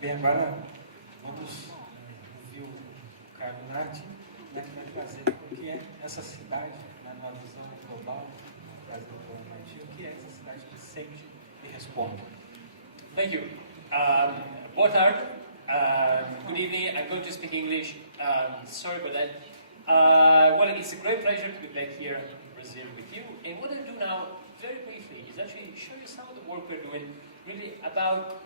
Bem, agora vamos ouvir o Carlo Ratti, né, que vai trazer o que é essa cidade, numa visão global, trazer para o MIT, o que é essa cidade que sente e responde. Thank you. Boa tarde. Good evening. I'm going to speak English. Sorry about that. Well, it's a great pleasure to be back here in Brazil with you. And what I'll do now, very briefly, is actually show you some of the work we're doing really about,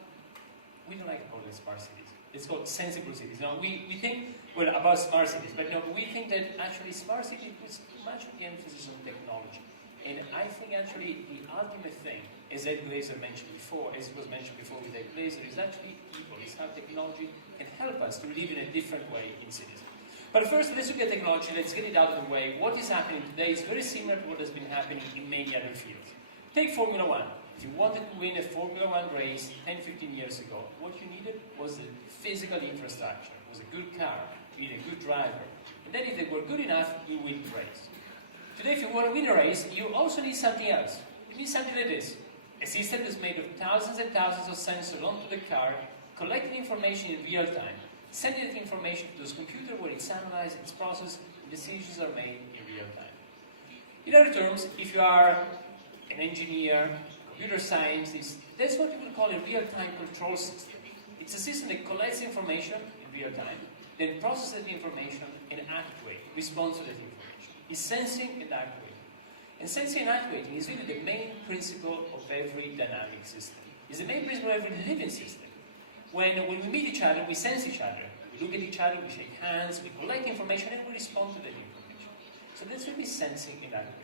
we don't like to call it smart cities. It's called sensible cities. Now, we think, well, about smart cities, but no, we think that actually smart cities puts much of the emphasis on technology. And I think actually the ultimate thing, as Ed Glazer mentioned before, as it was mentioned before with Ed Glazer, is actually people. It's how technology can help us to live in a different way in cities. But first, let's look at technology. Let's get it out of the way. What is happening today is very similar to what has been happening in many other fields. Take Formula One. If you wanted to win a Formula One race 10, 15 years ago, what you needed was the physical infrastructure. It was a good car, you need a good driver. And then if they were good enough, you win the race. Today, if you want to win a race, you also need something else. You need something like this. A system that's made of thousands and thousands of sensors onto the car, collecting information in real time, sending that information to this computer where it's analyzed, it's processed, and decisions are made in real time. In other terms, if you are an engineer, computer scientist, that's what you would call a real-time control system. It's a system that collects information in real time, then processes the information and actuates, responds to that information. It's sensing and actuating. And sensing and actuating is really the main principle of every dynamic system. It's the main principle of every living system. When we meet each other, we sense each other. We look at each other, we shake hands, we collect information, and we respond to that information. So that's really sensing and actuating.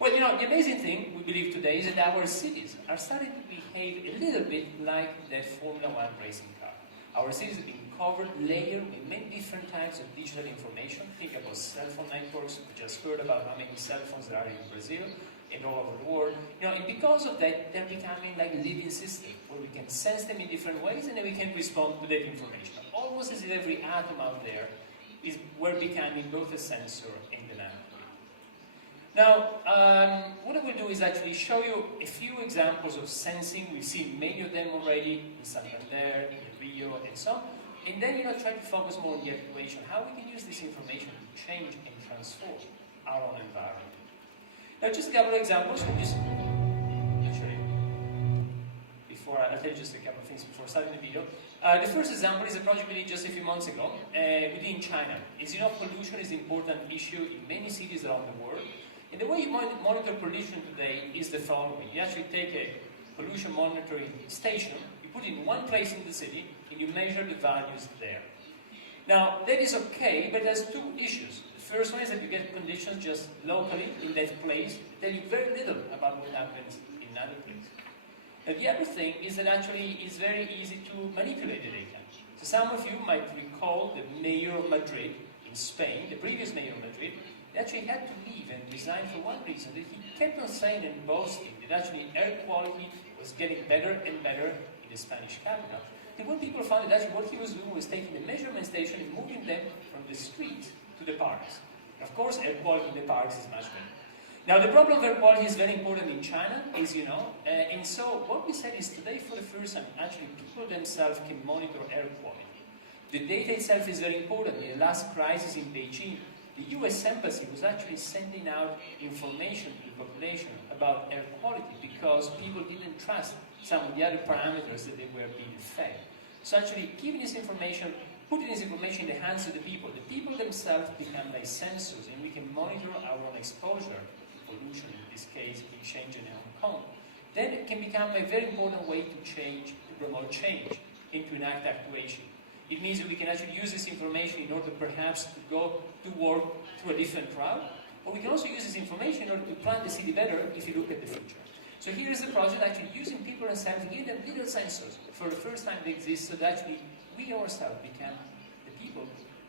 Well, you know, the amazing thing we believe today is that our cities are starting to behave a little bit like that Formula One racing car. Our cities have been covered, layered with many different types of digital information. Think about cell phone networks. We just heard about how many cell phones there are in Brazil and all over the world. You know, and because of that, they're becoming like living systems where we can sense them in different ways and then we can respond to that information. Almost as if every atom out there is we're becoming both a sensor and dynamic. Now, what I will do is actually show you a few examples of sensing. We've seen many of them already in Santander, in Rio, and so on. And then, you know, try to focus more on the actuation, how we can use this information to change and transform our own environment. Now, just a couple of examples. Actually, I'll tell you just a couple of things before starting the video. The first example is a project we did just a few months ago within China. As you know, pollution is an important issue in many cities around the world. And the way you monitor pollution today is the following. You actually take a pollution monitoring station, you put it in one place in the city, and you measure the values there. Now, that is okay, but there's two issues. The first one is that you get conditions just locally in that place that tell you very little about what happens in another place. Now, the other thing is that actually it's very easy to manipulate the data. So some of you might recall the mayor of Madrid in Spain, the previous mayor of Madrid. He actually had to leave and resign for one reason, that he kept on saying and boasting that actually air quality was getting better and better in the Spanish capital. And when people found that actually what he was doing was taking the measurement station and moving them from the street to the parks. Of course, air quality in the parks is much better. Now, the problem of air quality is very important in China, as you know, and so what we said is today, for the first time, actually people themselves can monitor air quality. The data itself is very important. In the last crisis in Beijing, the US Embassy was actually sending out information to the population about air quality because people didn't trust some of the other parameters that they were being fed. So actually giving this information, putting this information in the hands of the people themselves become like sensors and we can monitor our own exposure to pollution, in this case in Shenzhen and Hong Kong. Then it can become a very important way to change, to promote change, and to enact actuation. It means that we can actually use this information in order perhaps to go to work through a different route, or we can also use this information in order to plan the city better if you look at the future. So here is the project actually using people themselves, giving them little sensors for the first time they exist, so that actually we ourselves become the people,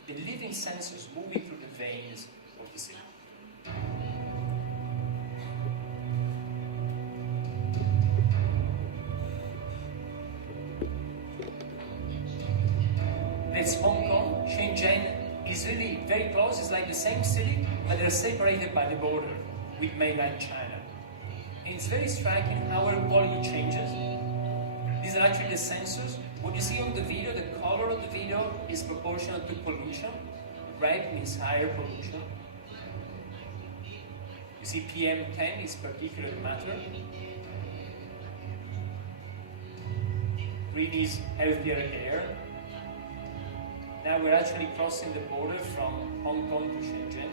the living sensors moving through the veins of the city. That's Hong Kong. Shenzhen is really very close. It's like the same city, but they're separated by the border with mainland China. And it's very striking how air quality changes. These are actually the sensors. What you see on the video color of the video is proportional to pollution. Red means higher pollution. You see PM10 is particulate matter. Green is healthier air. Now we're actually crossing the border from Hong Kong to Shenzhen.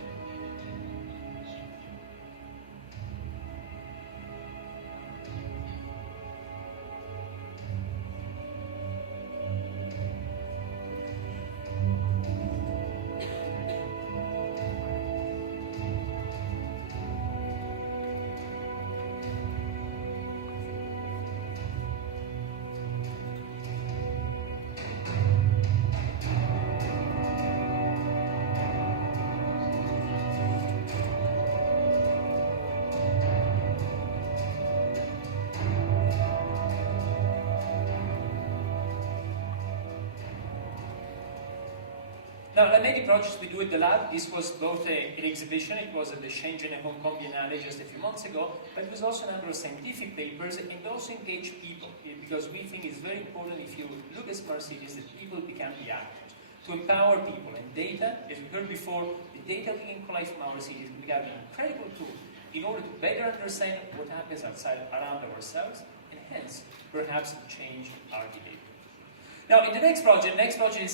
Now, like many projects we do at the lab, this was both an exhibition, it was at the Shenzhen and Hong Kong Biennale just a few months ago, but it was also a number of scientific papers and also engage people, because we think it's very important if you look at smart cities that people become the actors, to empower people. And data, as we heard before, the data we can collect from our cities will become an incredible tool in order to better understand what happens outside around ourselves, and hence, perhaps to change our behavior. Now, in the next project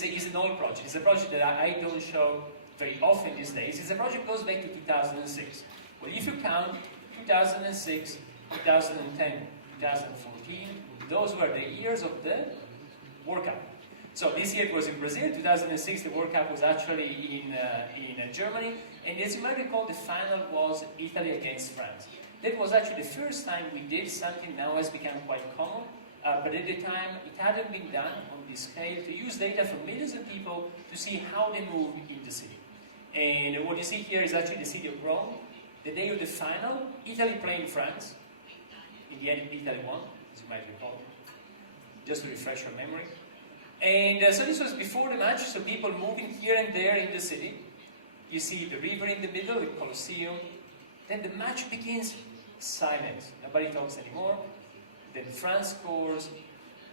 is an old project. It's a project that I don't show very often these days. It's a project that goes back to 2006. Well, if you count 2006, 2010, 2014, those were the years of the World Cup. So this year it was in Brazil. 2006, the World Cup was actually in Germany. And as you might recall, the final was Italy against France. That was actually the first time we did something now has become quite common. But at the time, it hadn't been done on this scale, to use data from millions of people to see how they move in the city. And what you see here is actually the city of Rome. The day of the final, Italy playing France. In the end, Italy won, as you might recall, just to refresh your memory. And so this was before the match, so people moving here and there in the city. You see the river in the middle, the Colosseum. Then the match begins, silence. Nobody talks anymore. Then France scores,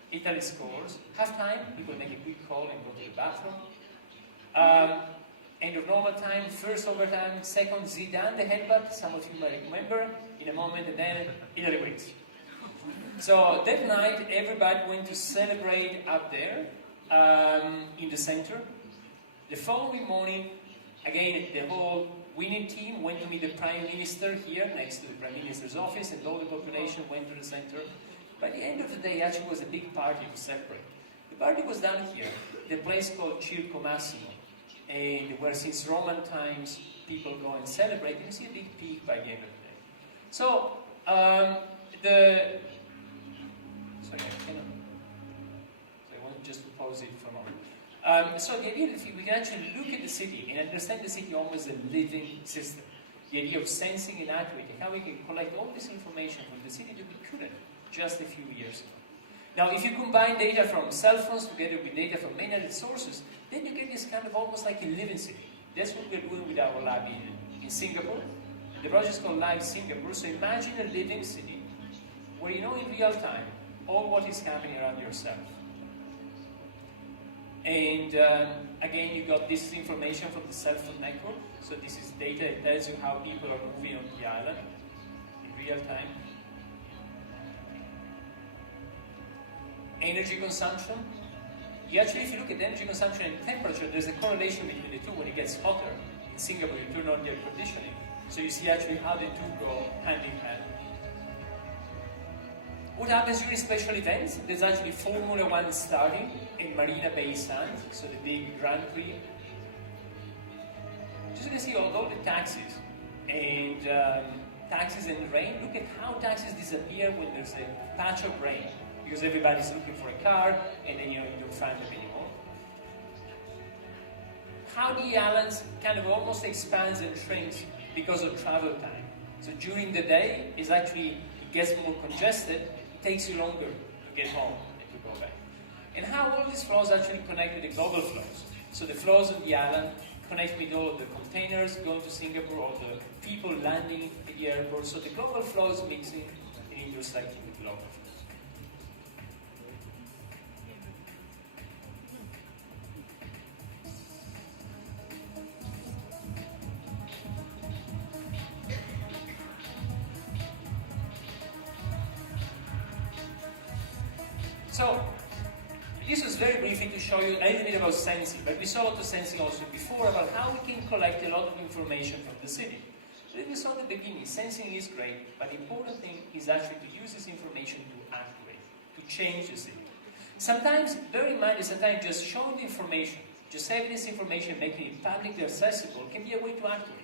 Italy scores. Half time, people make a quick call and go to the bathroom. End of normal time, first overtime, second Zidane, the headbutt, some of you might remember, in a moment, and then Italy wins. So that night, everybody went to celebrate up there, in the center. The following morning, again, the whole winning team went to meet the Prime Minister here, next to the Prime Minister's office, and all the population went to the center. By the end of the day, actually was a big party to celebrate. The party was done here, the place called Circo Massimo, and where since Roman times, people go and celebrate, and you see a big peak by the end of the day. So, sorry, I want just to pause it for a moment. So the idea that we can actually look at the city and understand the city almost as a living system. The idea of sensing and actuating, how we can collect all this information from the city that we couldn't just a few years ago. Now, if you combine data from cell phones together with data from many other sources, then you get this kind of almost like a living city. That's what we're doing with our lab in Singapore. The project is called Live Singapore. So imagine a living city where you know in real time all what is happening around yourself. And again, you got this information from the cell phone network. So this is data that tells you how people are moving on the island in real time. Energy consumption. If you look at energy consumption and temperature, there's a correlation between the two. When it gets hotter, in Singapore you turn on the air conditioning. So you see actually how the two go hand in hand. What happens during special events? There's actually Formula One starting in Marina Bay Sands, so the big Grand Prix. Just you can see all the taxis and rain. Look at how taxis disappear when there's a patch of rain, because everybody's looking for a car, and then you don't find them anymore. How the islands kind of almost expands and shrinks because of travel time. So during the day, it gets more congested. It takes you longer to get home and to go back. And how all these flows actually connect with the global flows. So the flows of the island connect with all the containers going to Singapore, or the people landing at the airport. So the global flows mixing and intersecting with global flows. So, this was very briefly to show you a little bit about sensing, but we saw a lot of sensing also before about how we can collect a lot of information from the city. So we saw at the beginning, sensing is great, but the important thing is actually to use this information to activate, to change the city. Sometimes, bear in mind that sometimes just showing the information, just having this information, making it publicly accessible, can be a way to activate.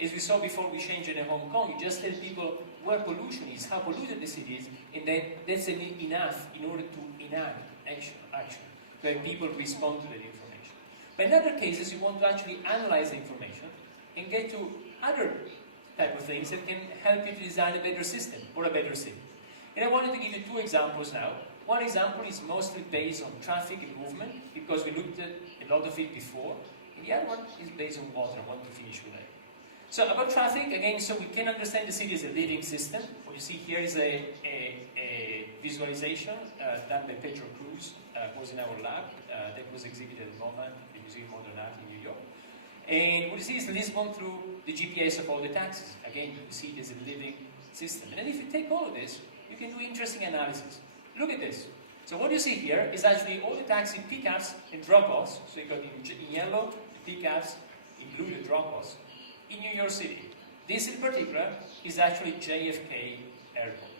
As we saw before we changed it in Hong Kong, you just tell people where pollution is, how polluted the city is, and then that's enough in order to enact action, where people respond to that information. But in other cases, you want to actually analyze the information and get to other type of things that can help you to design a better system or a better city. And I wanted to give you two examples now. One example is mostly based on traffic and movement, because we looked at a lot of it before, and the other one is based on water. I want to finish with that. So about traffic, again, so we can understand the city as a living system. What you see here is a visualization done by Pedro Cruz, was in our lab, that was exhibited at MoMA, the Museum of Modern Art in New York. And what you see is Lisbon through the GPS of all the taxis. Again, you see it as a living system. And then if you take all of this, you can do interesting analysis. Look at this. So what you see here is actually all the taxi pickups and drop-offs. So you got in yellow, the pickups, in blue, the drop-offs, in New York City. This in particular is actually JFK Airport.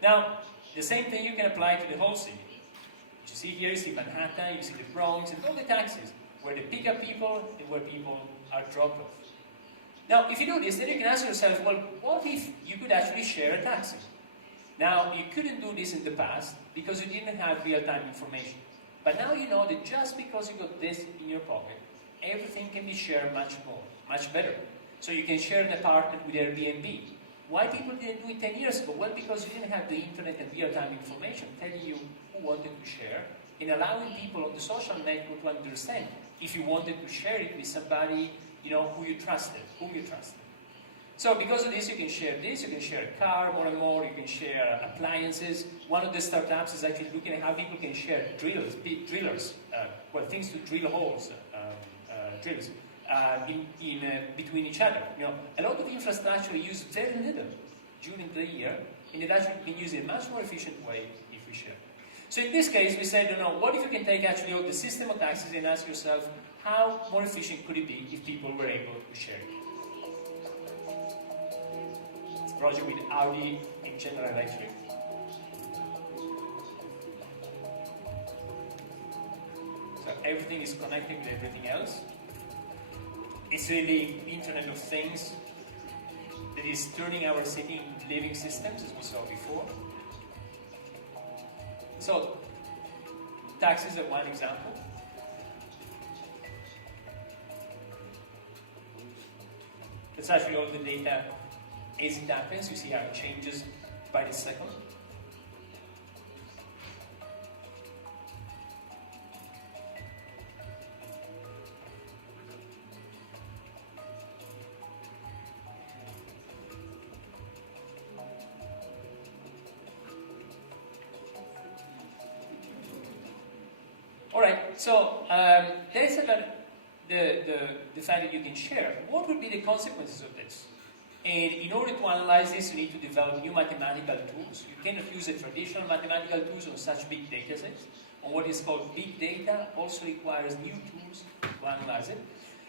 Now, the same thing you can apply to the whole city. What you see here, you see Manhattan, you see the Bronx, and all the taxis, where they pick up people and where people are dropped off. Now, if you do this, then you can ask yourself, well, what if you could actually share a taxi? Now, you couldn't do this in the past because you didn't have real-time information. But now you know that just because you got this in your pocket, everything can be shared much more, much better. So you can share an apartment with Airbnb. Why people didn't do it 10 years ago? Well, because you didn't have the internet and real-time information telling you who wanted to share and allowing people on the social network to understand if you wanted to share it with somebody, whom you trusted. So because of this, you can share a car more and more, you can share appliances. One of the startups is actually looking at how people can share drillers, things to drill holes, between each other. A lot of infrastructure is used very little during the year, and it actually can use in a much more efficient way if we share. So in this case, we said, what if you can take actually all the system of taxis and ask yourself, how more efficient could it be if people were able to share it? It's a project with Audi and General Electric. So everything is connected with everything else. It's really the Internet of Things that is turning our city into living systems, as we saw before. So, taxis are one example. That's actually all the data as it happens. You see how it changes by the second. Alright, so that's about the fact that you can share. What would be the consequences of this? And in order to analyze this, you need to develop new mathematical tools. You cannot use the traditional mathematical tools on such big data sets. On what is called big data also requires new tools to analyze it.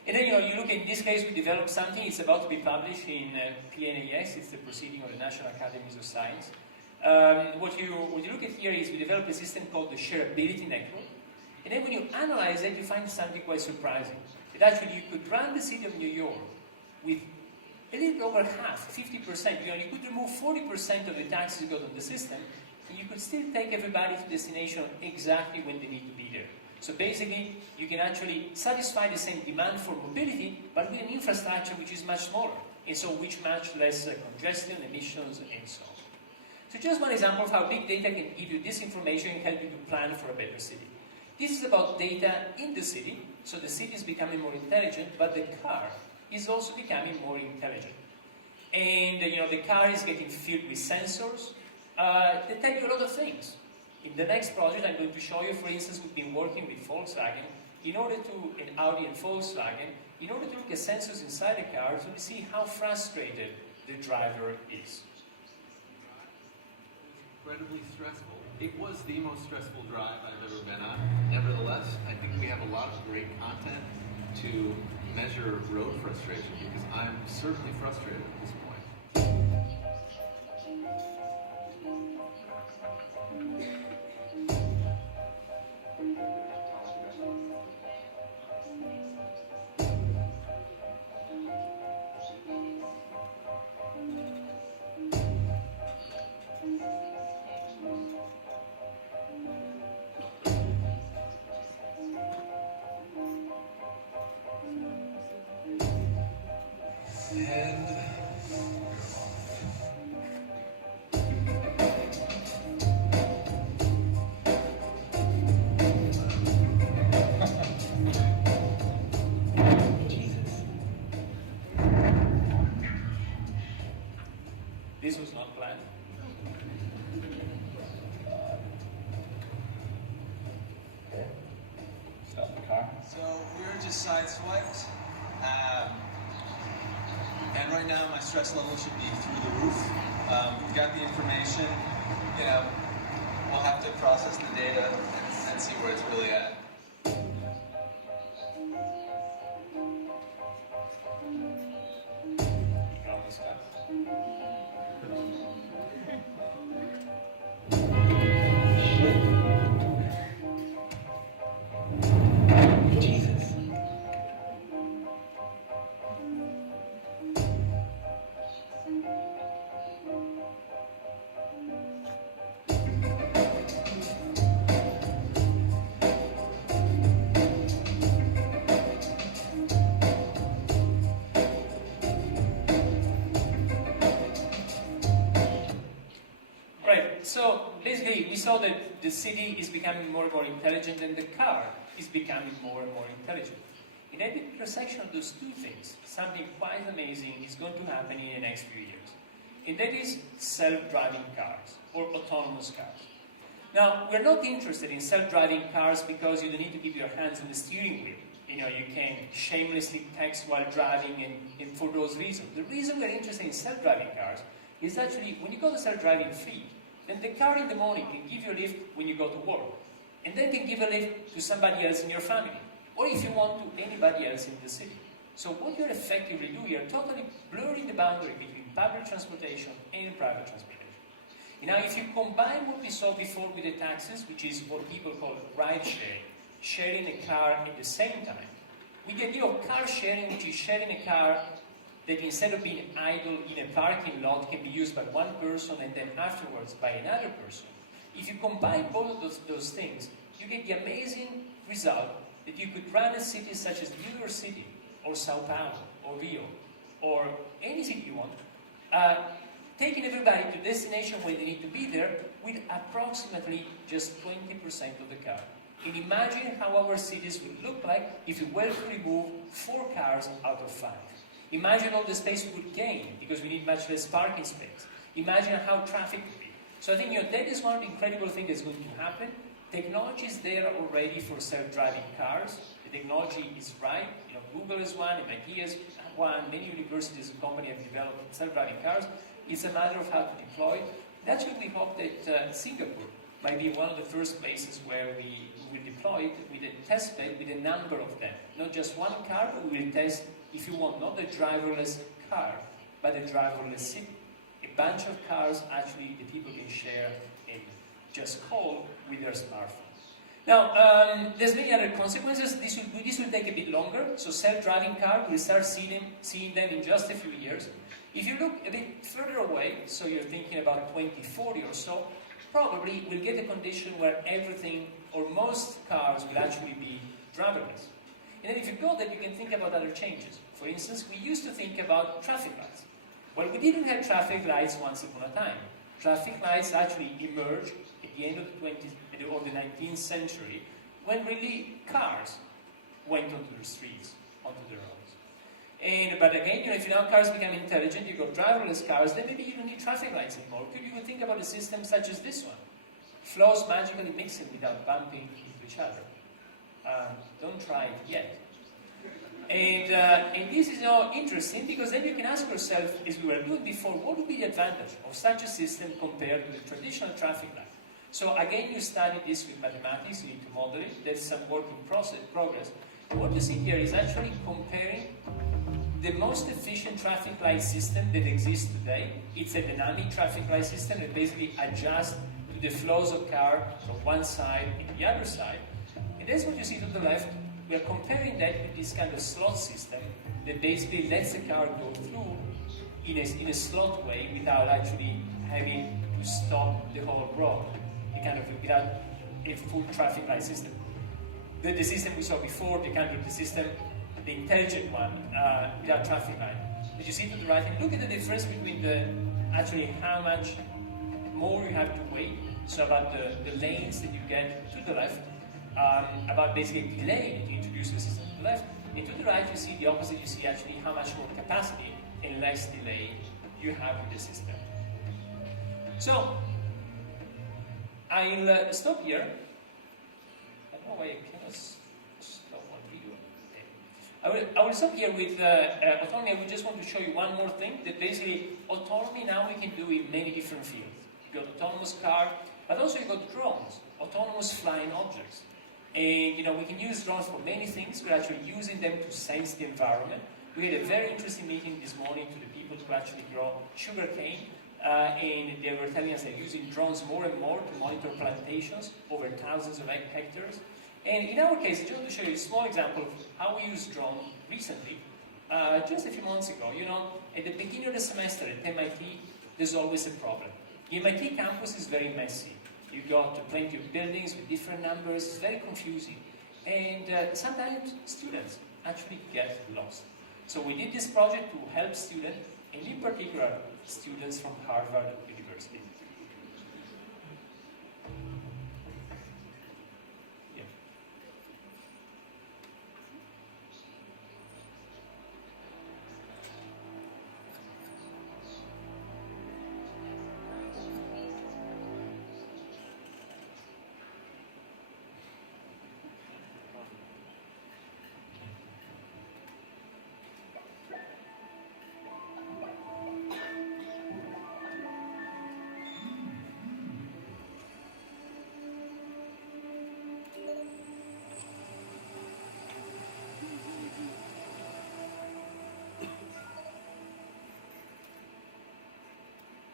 And then you look in this case, we developed something. It's about to be published in PNAS. It's the Proceeding of the National Academies of Science. What you look at here is we developed a system called the shareability network. And then when you analyze it, you find something quite surprising. That actually you could run the city of New York with a little over half, 50%. You could remove 40% of the taxes you got on the system, and you could still take everybody to destination exactly when they need to be there. So basically, you can actually satisfy the same demand for mobility, but with an infrastructure which is much smaller, and so which much less congestion, emissions, and so on. So just one example of how big data can give you this information and help you to plan for a better city. This is about data in the city, so the city is becoming more intelligent, but the car is also becoming more intelligent. And the car is getting filled with sensors that tell you a lot of things. In the next project I'm going to show you, for instance, we've been working with Volkswagen and Audi and Volkswagen, in order to look at sensors inside the car to see how frustrated the driver is. Incredibly stressful. It was the most stressful drive I've ever been on. Nevertheless, I think we have a lot of great content to measure road frustration because I'm certainly frustrated at this point. This was not planned. Stop the car. So we were just sideswiped, and right now my stress level should be through the roof. We've got the information, you know, we'll have to process the data and see where it's really at. So basically, we saw that the city is becoming more and more intelligent and the car is becoming more and more intelligent. And at the intersection of those two things, something quite amazing is going to happen in the next few years. And that is self-driving cars or autonomous cars. Now, we're not interested in self-driving cars because you don't need to keep your hands on the steering wheel. You know, you can shamelessly text while driving and for those reasons. The reason we're interested in self-driving cars is actually when you go to self-driving fleet, then the car in the morning can give you a lift when you go to work. And then can give a lift to somebody else in your family. Or if you want to, anybody else in the city. So what you're effectively doing, you're totally blurring the boundary between public transportation and private transportation. And now if you combine what we saw before with the taxis, which is what people call ride sharing, sharing a car at the same time, with the idea of car sharing, which is sharing a car that instead of being idle in a parking lot can be used by one person and then afterwards by another person. If you combine both of those things, you get the amazing result that you could run a city such as New York City, or Sao Paulo, or Rio, or any city you want, taking everybody to destination where they need to be there with approximately just 20% of the car. And imagine how our cities would look like if we were to remove 4 cars out of 5. Imagine all the space we would gain, because we need much less parking space. Imagine how traffic would be. So I think that is one of the incredible things that's going to happen. Technology is there already for self-driving cars. The technology is right. Google is one, MIT is one, many universities and companies have developed self-driving cars. It's a matter of how to deploy. That's why we hope that Singapore might be one of the first places where we will deploy it with a test bed with a number of them. Not just one car, but we will test, if you want, not the driverless car, but the driverless city. A bunch of cars actually the people can share and just call with their smartphone. Now, there's many other consequences. This will take a bit longer. So self-driving car, we'll start seeing them in just a few years. If you look a bit further away, so you're thinking about 2040 or so, probably we'll get a condition where everything or most cars will actually be driverless. And then if you go there, you can think about other changes. For instance, we used to think about traffic lights. Well, we didn't have traffic lights once upon a time. Traffic lights actually emerged at the end of the 19th century when really cars went onto the streets, onto the roads. But again, if now cars become intelligent, you've got driverless cars, then maybe you don't need traffic lights anymore. Could you think about a system such as this one? Flows magically mixing without bumping into each other. Don't try it yet. And this is interesting because then you can ask yourself, as we were doing before, what would be the advantage of such a system compared to the traditional traffic light? So again, you study this with mathematics, you need to model it, there's some work in progress. And what you see here is actually comparing the most efficient traffic light system that exists today. It's a dynamic traffic light system that basically adjusts to the flows of car from one side and the other side. And that's what you see to the left. We are comparing that with this kind of slot system that basically lets the car go through in a slot way without actually having to stop the whole road, without a full traffic light system. The system we saw before, the system, the intelligent one, without traffic light. As you see to the right, and look at the difference between actually how much more you have to wait, so about the lanes that you get to the left, about basically delay that you introduce the system to the left, and to the right you see the opposite, you see actually how much more capacity and less delay you have with the system. So, I'll stop here. I don't know why I cannot stop one video. I will stop here with autonomy. I just want to show you one more thing, that basically autonomy now we can do in many different fields. You've got autonomous car, but also you've got drones, autonomous flying objects. And we can use drones for many things. We're actually using them to sense the environment. We had a very interesting meeting this morning to the people who actually grow sugarcane, and they were telling us they're using drones more and more to monitor plantations over thousands of hectares. And in our case, I just want to show you a small example of how we used drone recently. Just a few months ago, at the beginning of the semester at MIT, there's always a problem. The MIT campus is very messy. You've got plenty of buildings with different numbers, it's very confusing. And sometimes students actually get lost. So we did this project to help students, and in particular, students from Harvard University. Yeah.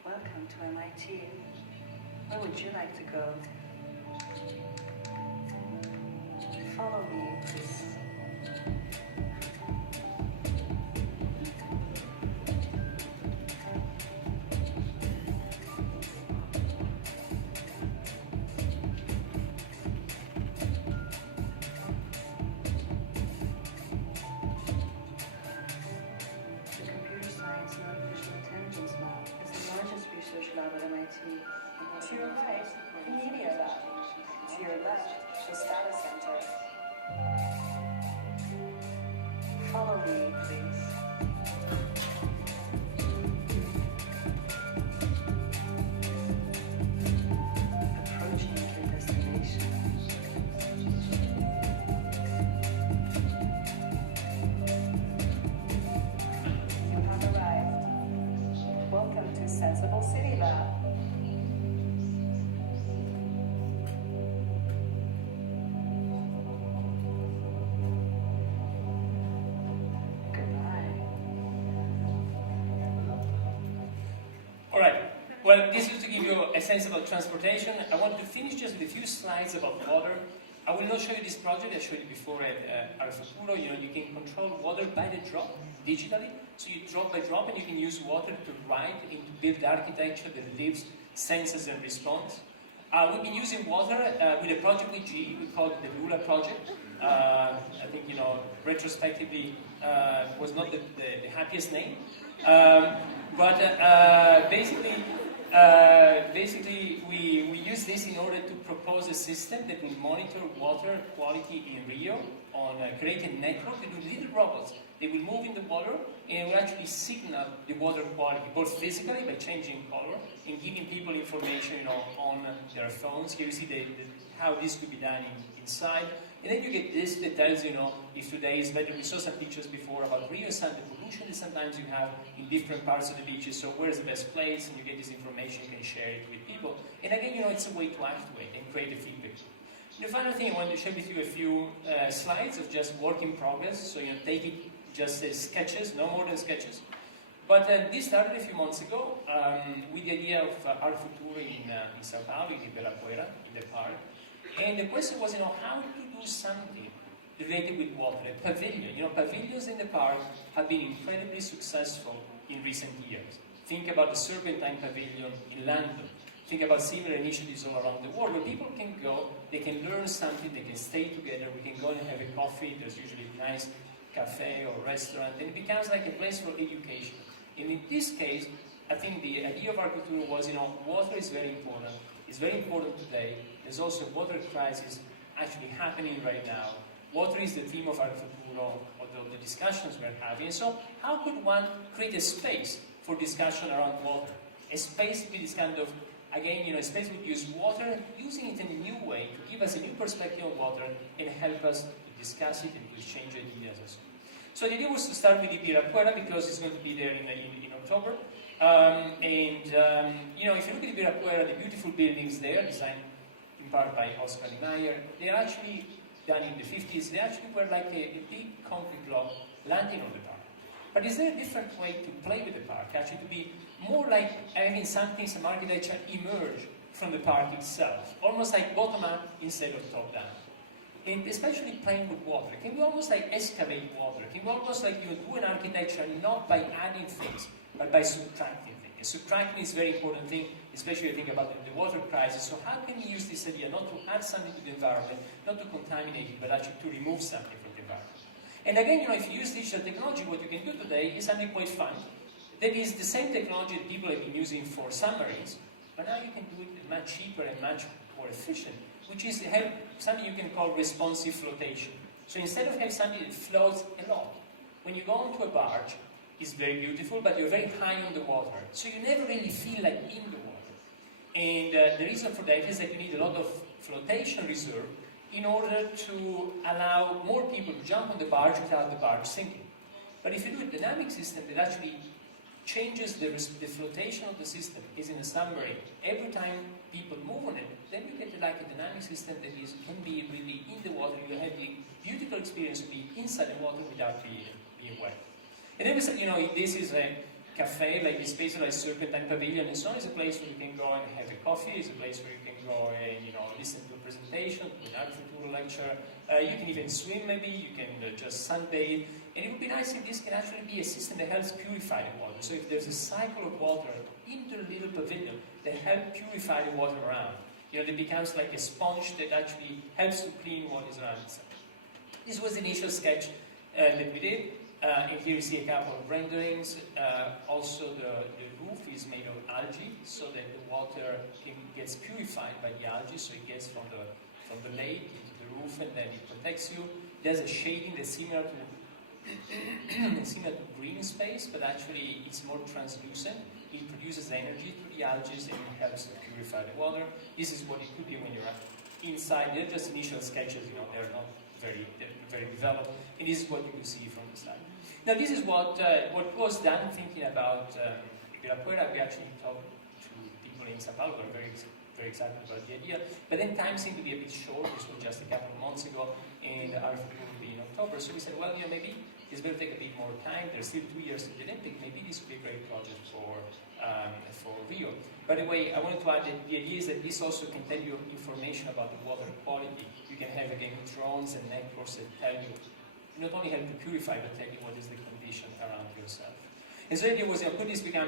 Welcome to MIT. Where would you like to go? Follow me, please. To your right, Media Lab. To your left, the Data Center. Follow me, please. Approaching your destination. You have arrived. Welcome to Sensible City Lab. Well, this is to give you a sense about transportation. I want to finish just with a few slides about water. I will not show you this project I showed you before at Arq.Futuro. You can control water by the drop, digitally. So you drop by drop, and you can use water to write and to build architecture that lives, senses, and responds. We've been using water with a project with GE. We call it the Lula project. I think, retrospectively, was not the happiest name. But basically, we use this in order to propose a system that will monitor water quality in Rio on create a network that will little robots. They will move in the water and it will actually signal the water quality, both physically by changing color and giving people information on their phones. Here you see how this could be done inside. And then you get this that tells you know if today is better. We saw some pictures before about Rio Sand, the pollution that sometimes you have in different parts of the beaches. So where's the best place? And you get this information, you can share it with people. And again, you know, it's a way to activate and create a feedback. And the final thing I wanted to share with you a few slides of just work in progress. So you know, take it just as sketches, no more than sketches. But this started a few months ago with the idea of Arq.Futuro in Sao Paulo, in Ibirapuera, in the park. And the question was, you know, how to do something related with water, a pavilion. You know, pavilions in the park have been incredibly successful in recent years. Think about the Serpentine Pavilion in London. Think about similar initiatives all around the world where people can go, they can learn something, they can stay together, we can go and have a coffee, there's usually a nice cafe or restaurant, and it becomes like a place for education. And in this case, I think the idea of Arq.Futuro was, you know, water is very important. It's very important today. There's also a water crisis actually happening right now. Water is the theme of Arq.Futuro, of the discussions we're having. So how could one create a space for discussion around water? A space with this kind of, again, you know, a space would use water, using it in a new way to give us a new perspective on water and help us to discuss it and to exchange ideas and so on. So the idea was to start with Ibirapuera because it's going to be there in October. You know, if you look at Ibirapuera, the beautiful buildings there, designed in part by Oscar Niemeyer, they're actually done in the 50s. They actually were like a big concrete block landing on the park. But is there a different way to play with the park? Actually, to be more like having something, some architecture emerge from the park itself, almost like bottom up instead of top down. And especially playing with water. Can we almost like excavate water? Can we almost like you do an architecture not by adding things, but by subtracting things? And subtracting is a very important thing, especially if you think about the water crisis. So how can we use this idea not to add something to the environment, not to contaminate it, but actually to remove something from the environment? And again, you know, if you use digital technology, what you can do today is something quite fun. That is the same technology that people have been using for submarines, but now you can do it much cheaper and much more efficient, which is something you can call responsive flotation. So instead of having something that floats a lot, when you go onto a barge, it's very beautiful, but you're very high on the water, so you never really feel like in the water. And the reason for that is that you need a lot of flotation reserve in order to allow more people to jump on the barge without the barge sinking. But if you do a dynamic system that actually changes the flotation of the system, is in a submarine, every time people move on it, then you get like a dynamic system that can be really in the water. You have the beautiful experience of being inside the water without being wet. And then we said, you know, this is a cafe, like this space like Serpentine Pavilion and so on, is a place where you can go and have a coffee, it's a place where you can go and, you know, listen to a presentation, to an Arq.Futuro lecture. You can even swim maybe, you can just sunbathe. And it would be nice if this can actually be a system that helps purify the water. So if there's a cycle of water into the little pavilion that helps purify the water around, you know, it becomes like a sponge that actually helps to clean what is around itself. This was the initial sketch that we did. And here you see a couple of renderings. Also, the roof is made of algae, so that the water gets purified by the algae, so it gets from the lake into the roof, and then it protects you. There's a shading that's similar to green space, but actually it's more translucent. It produces energy through the algae, and it helps to purify the water. This is what it could be when you're inside. They're just initial sketches, you know, they're not very developed. And this is what you can see from the side. Now this is what was done thinking about Ibirapuera. We actually talked to people in Sao Paulo who are very excited about the idea. But then time seemed to be a bit short. This was just a couple of months ago, and Arq.Futuro will be in October. So we said, well, you know, maybe it's going to take a bit more time. There's still 2 years to the Olympic. Maybe this would be a great project for Rio. By the way, I wanted to add that the idea is that this also can tell you information about the water quality. You can have, again, drones and networks that tell you, not only help to purify, but tell you what is the condition around yourself. And so the idea was, could this become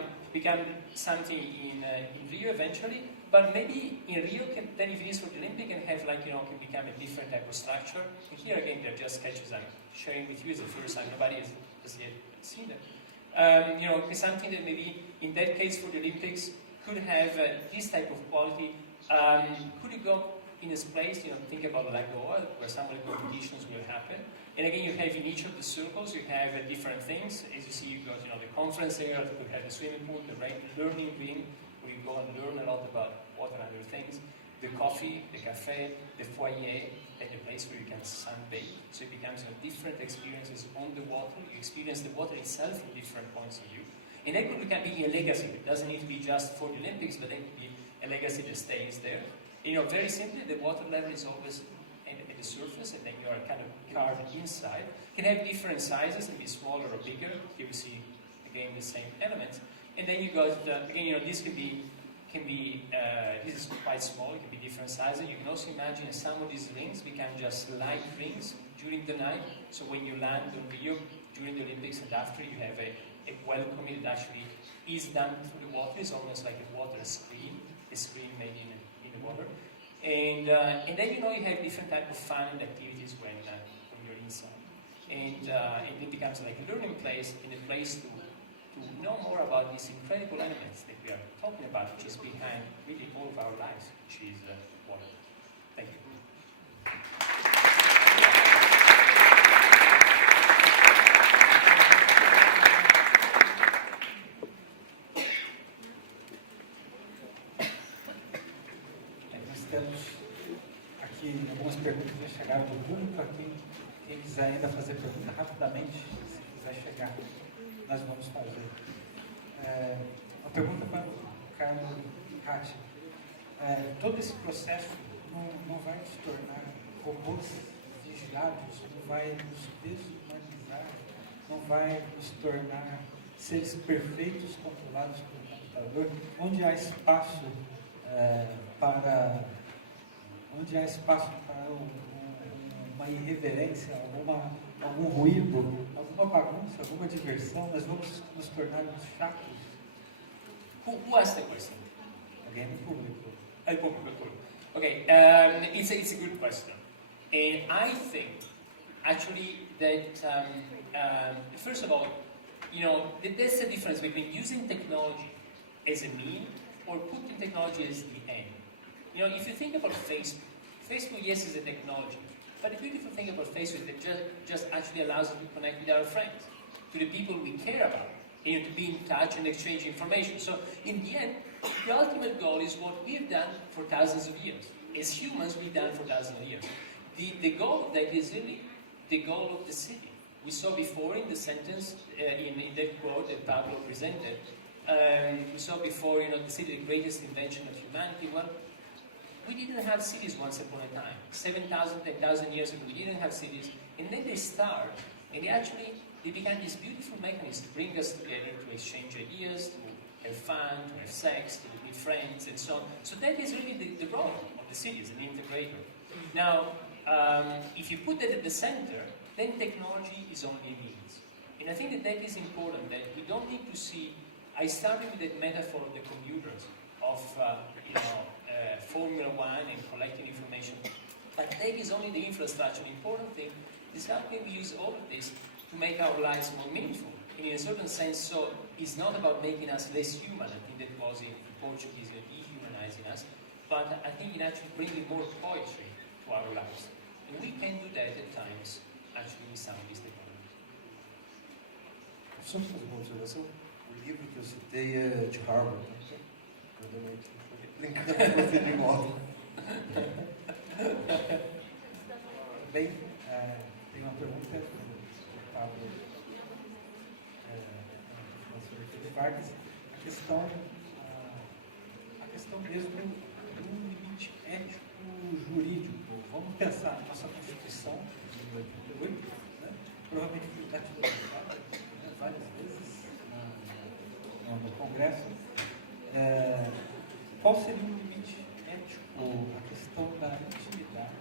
something in Rio eventually? But maybe in Rio, then if it is for the Olympic, and have like, you know, can become a different type of structure. And here again, they're just sketches I'm sharing with you. It's the first time nobody has yet seen them. You know, something that maybe in that case for the Olympics could have this type of quality. Could it go in this place, you know, think about Lagoa, where some of the competitions will happen. And again, you have in each of the circles, you have different things. As you see, you got, you know, the conference area, you have the swimming pool, the learning ring, where you go and learn a lot about water and other things. the coffee, the cafe, the foyer, and the place where you can sunbathe. So it becomes different experiences on the water. You experience the water itself from different points of view. And that could be a legacy. It doesn't need to be just for the Olympics, but it could be a legacy that stays there. Very simply, the water level is always at the surface, and then you are kind of carved inside. It can have different sizes and be smaller or bigger. Here we see, again, the same elements. And then you got, again, this can be, this is quite small, it can be different sizes. You can also imagine some of these rings become just light rings during the night. So when you land on Rio, during the Olympics and after, you have a welcoming that actually is done through the water. It's almost like a water screen, a screen made in the water. And then you have different type of fun and activities when you're inside. And it becomes like a learning place and a place to know more about these incredible elements that we are talking about, which is behind really all of our lives, which is water. Thank you. Nós temos aqui algumas perguntas que já chegaram do público aqui. Quem quiser ainda fazer pergunta rapidamente, se quiser chegar, nós vamos fazer. Uma pergunta para o Carlo e Ratti. Todo esse processo não vai nos tornar robôs vigiados, não vai nos desumanizar, não vai nos tornar seres perfeitos controlados pelo computador, onde há espaço para uma irreverência, algum ruído, alguma bagunça, alguma diversão, nós vamos nos tornar chatos. Who asked the question? Alguém no público. Okay, it's a good question. And I think, actually, that, first of all, there's a difference between using technology as a mean or putting technology as the end. If you think about Facebook, yes, is a technology. But the beautiful thing about Facebook is that just actually allows us to connect with our friends, to the people we care about, and to be in touch and exchange information. So in the end, the ultimate goal is what we've done for thousands of years. As humans, we've done for thousands of years. The goal of that is really the goal of the city. We saw before in the sentence, in that quote that Pablo presented, we saw before, the city, the greatest invention of humanity. Well, we didn't have cities once upon a time. 7,000, 10,000 years ago, we didn't have cities. And then they start, and they began this beautiful mechanism to bring us together, to exchange ideas, to have fun, to have sex, to meet friends, and so on. So that is really the role of the city as an integrator. Now, if you put that at the center, then technology is only a means. And I think that is important, that we don't need to see. I started with that metaphor of the computers, of Formula One and collecting information. But that is only the infrastructure. The important thing is how can we use all of this to make our lives more meaningful. And in a certain sense, so it's not about making us less human. I think that was in Portuguese, dehumanizing us. But I think it actually bringing more poetry to our lives. And we can do that at times, actually, with some of these technologies. Só fazer uma observação. O livro que eu citei é de Harvard. Brincando com o filho de moto. Bem, tem uma pergunta do Pablo Vargas. A questão mesmo do limite ético-jurídico. Vamos pensar na nossa Constituição de 88, né? Provavelmente foi datilografada várias vezes no Congresso. Qual seria o limite ético, a questão da intimidade,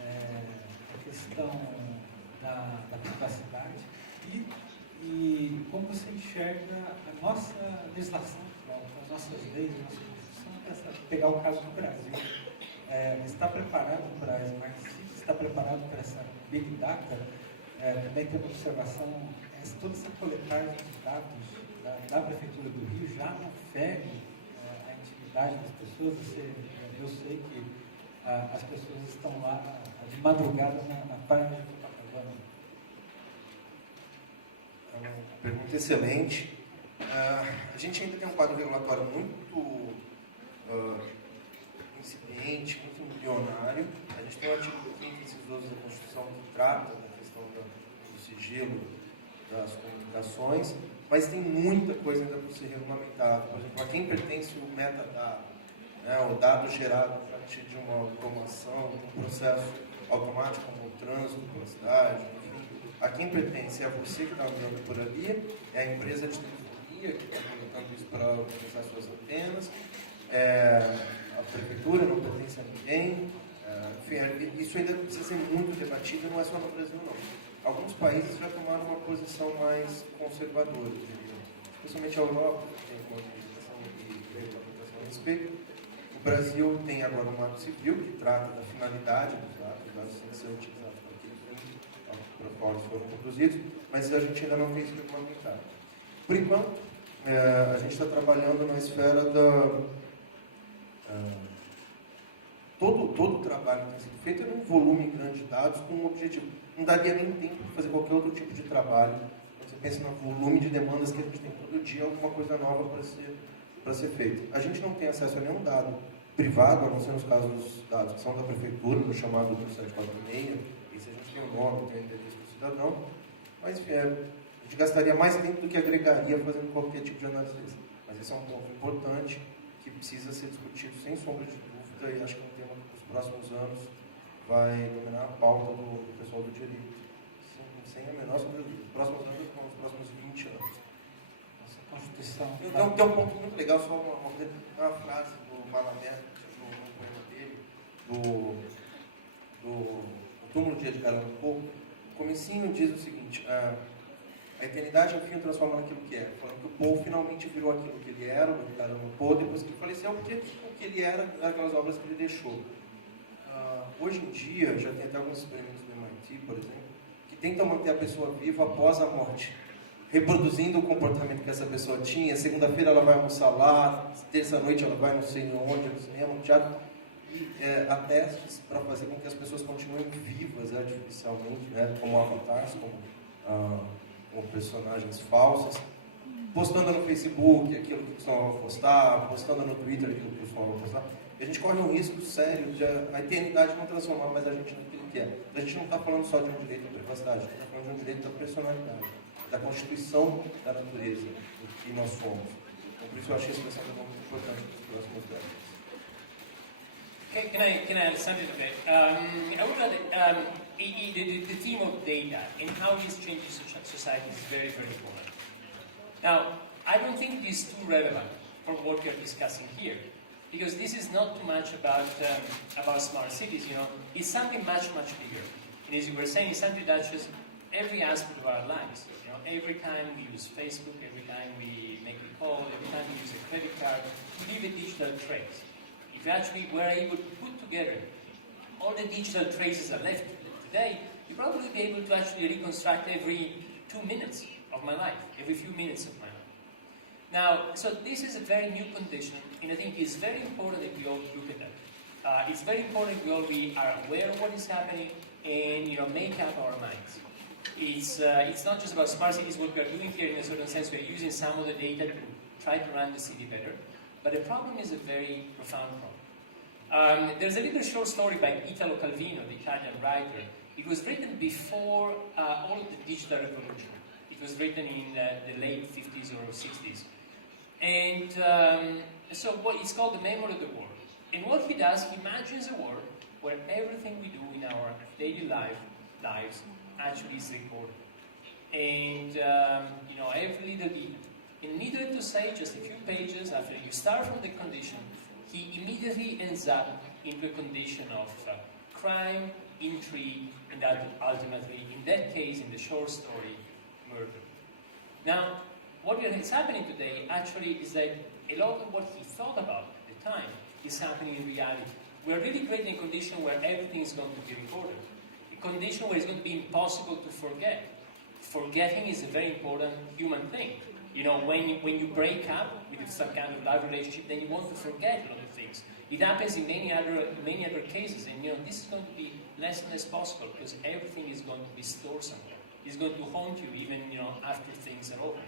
a questão da privacidade e como você enxerga a nossa legislação, as nossas leis, a nossa Constituição, pegar o caso do Brasil. Está preparado para as marxistas? Está preparado para essa Big Data? Também tem uma observação, toda essa coletagem de dados da Prefeitura do Rio já não fere a intimidade das pessoas. Eu sei que as pessoas estão lá de madrugada na praia de Copacabana. É uma pergunta excelente. A gente ainda tem um quadro regulatório muito incipiente extremamente, muito embrionário. A gente tem o artigo 5º, inciso 12 da Constituição, que trata da questão do sigilo das comunicações, mas tem muita coisa ainda por ser regulamentada. Por exemplo, a quem pertence o metadado, né, o dado gerado a partir de uma automação, de um processo automático como o trânsito pela cidade, enfim. A quem pertence é você que está andando por ali, é a empresa de telefonia que está colocando isso para utilizar suas antenas, a prefeitura não pertence a ninguém, enfim, isso ainda precisa ser muito debatido, não é só no Brasil não. Alguns países já tomaram uma posição mais conservadora, especialmente a Europa, que tem uma legislação e regulamentação a respeito. O Brasil tem agora um Marco Civil que trata da finalidade dos dados, os dados têm que ser utilizados para aquele fim para o qual eles foram produzidos, mas a gente ainda não tem isso regulamentado. Por enquanto, a gente está trabalhando na esfera da... todo o trabalho que tem sido feito é num volume grande de dados com um objetivo. Não daria nem tempo de fazer qualquer outro tipo de trabalho. Quando você pensa no volume de demandas que a gente tem todo dia, alguma coisa nova para ser feita. A gente não tem acesso a nenhum dado privado, a não ser nos casos dos dados que são da prefeitura, no chamado 1746, e se a gente tem o nome, tem o endereço do cidadão, mas a gente gastaria mais tempo do que agregaria fazendo qualquer tipo de análise desse. Mas esse é um ponto importante que precisa ser discutido sem sombra de dúvida, e acho que é um tema que nos próximos anos vai dominar a pauta do pessoal do direito. Sem a menor sombra de dúvida. Nos próximos anos, como nos próximos 20 anos. Nossa Constituição. Tem um ponto muito legal, só uma frase do Malamé, no poema dele, do túmulo de Edgar Allan Poe. O comecinho diz o seguinte: a eternidade, enfim, transforma naquilo que é. Falando que o Poe finalmente virou aquilo que ele era, o Edgar Allan Poe, depois que ele faleceu, porque o que ele era, aquelas obras que ele deixou. Hoje em dia, já tem até alguns experimentos do MIT, por exemplo, que tentam manter a pessoa viva após a morte, reproduzindo o comportamento que essa pessoa tinha. Segunda-feira ela vai almoçar lá, terça-noite ela vai não sei onde, no cinema, no teatro. E há testes para fazer com que as pessoas continuem vivas artificialmente, né, como avatares, como personagens falsas, postando no Facebook aquilo que costumam postar, postando no Twitter aquilo que costumam postar. E a gente corre um risco sério de a eternidade não transformar mais a gente naquilo que é. A gente não está falando só de um direito à privacidade, a gente está falando de um direito à personalidade, da constituição da natureza, do que nós somos. Então, por isso eu achei esse pensamento muito importante para os próximos décadas. Can I add something to that? I would rather, the theme of data and how this changes society is very, very important. Now, I don't think it is too relevant for what we are discussing here, because this is not too much about smart cities. You know, it's something much, much bigger. And as you were saying, it's something that touches every aspect of our lives. You know, every time we use Facebook, every time we make a call, every time we use a credit card, we leave a digital trace. If actually we're able to put together all the digital traces that are left today, you'll probably be able to actually reconstruct every 2 minutes of my life, every few minutes of my life. Now, so this is a very new condition, and I think it's very important that we all look at that. It's very important we all are aware of what is happening and make up our minds. It's not just about smart cities. What we are doing here, in a certain sense, we're using some of the data to try to run the city better. But the problem is a very profound problem. There's a little short story by Italo Calvino, the Italian writer. It was written before all of the digital revolution. It was written in the late 50s or 60s. And so it's called The Memory of the World. And what he does, he imagines a world where everything we do in our daily lives actually is recorded. And, every little detail. And needless to say, just a few pages after you start from the condition, he immediately ends up into a condition of crime, intrigue, and that ultimately, in that case, in the short story, murder. Now, what is happening today actually is that a lot of what he thought about at the time is happening in reality. We're really creating a condition where everything is going to be recorded. A condition where it's going to be impossible to forget. Forgetting is a very important human thing. You know, when you break up with some kind of love relationship, then you want to forget a lot of things. It happens in many other cases, and this is going to be less and less possible because everything is going to be stored somewhere. It's going to haunt you even after things are over.